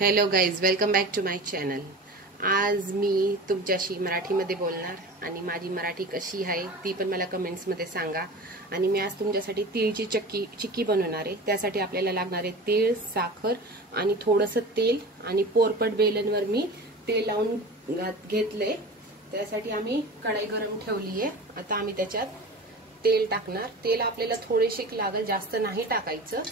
Hello guys, welcome back to my channel. आज मी तुमच्याशी मराठीमध्ये बोलणार आणि माझी मराठी कशी आहे ती पण मला कमेंट्समध्ये सांगा। आणि मी आज तुमच्यासाठी तिळची चिक्की बनवणार आहे। त्यासाठी आपल्याला लागणार आहे तीळ, साखर आणि थोडंसं तेल आणि पोरपट बेलनवर मी तेल लावून घेतले। त्यासाठी आम्ही कढई गरम ठेवली आहे। आता आम्ही त्याच्यात तेल टाकणार। तेल आपल्याला थोडेसे लागेल, जास्त नाही टाकायचं।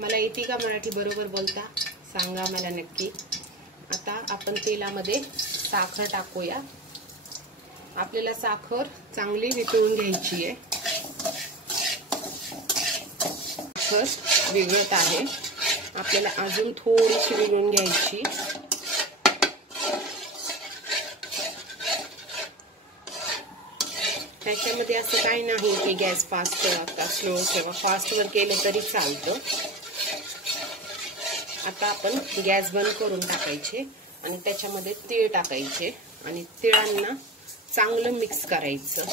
मला येते का मराठी बरोबर बोलता सांगा मला नक्की। आता आपण तेलामध्ये साखर टाकूया। आपल्याला साखर चांगली वितळून घ्यायची आहे। साखर विघळत आहे, आपल्याला अजून थोडीशी विघळून घ्यायची। त्याच्यामध्ये असं काही नाही की गॅस फास्ट का स्लो किंवा फास्टवर केलं तरी चालतं। आता आपण गॅस बंद करून टाकायचे आणि त्याच्यामध्ये तीळ टाकायचे आणि तिळांना चांगलं मिक्स करायचं।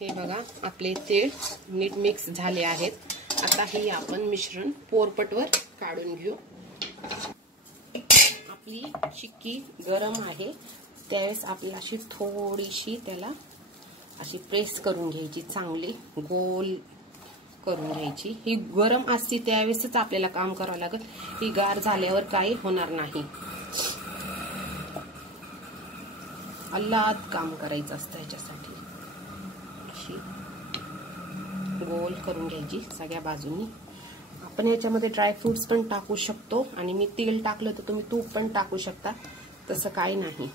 हे बघा, आपले तीळ नीट मिक्स झाले आहेत। आता हे आपण मिश्रण पोरपटवर काढून घेऊ। आपली चिक्की गरम आहे, त्यावेळेस आपल्याला अशी थोडीशी त्याला अशी प्रेस करून घ्यायची, चांगली गोल करून घ्यायची। ही गरम असते त्यावेळेसच आपल्याला काम करावं लागेल, ही गार झाल्यावर काही होणार नाही। अल्लाद काम करायचं असतं ह्याच्यासाठी। अशी गोल करून घ्यायची सगळ्या बाजूंनी। आपण ह्याच्यामध्ये ड्रायफ्रुट्स पण टाकू शकतो आणि मी तेल टाकलं तर तुम्ही तूप पण टाकू शकता, तसं काही नाही।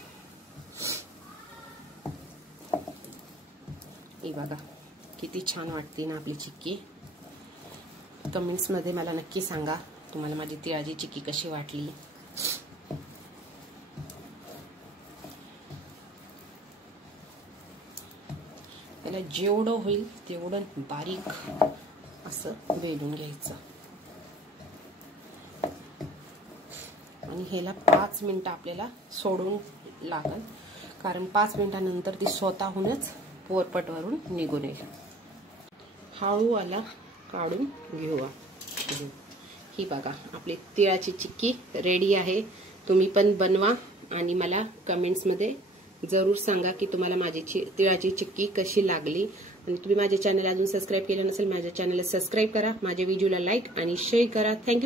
हे बघा किती छान वाटते ना आपली चिक्की। कमेंट्स मध्ये मला नक्की सांगा तुम्हाला माझी तिळाची चिक्की कशी वाटली। त्याला जेवढं होईल तेवढं बारीक असं वेलून घ्यायचं आणि ह्याला 5 मिनिटं आपल्याला सोडून लागेल, कारण 5 मिनिटांनंतर ती स्वतःहूनच पोरपटवरून निघून येईल। हळू आला काढून घेऊया। ही बघा आपली तिळाची चिक्की रेडी आहे। तुम्ही पण बनवा आणि मला कमेंट्स मध्ये जरूर सांगा की तुम्हाला माझी तिळाची चिक्की कशी लागली। आणि तुम्ही माझे चॅनल अजून सबस्क्राईब केलं नसेल, माझ्या चॅनलला सबस्क्राईब करा, माझ्या व्हिडिओला लाईक आणि शेअर करा। थँक्यू।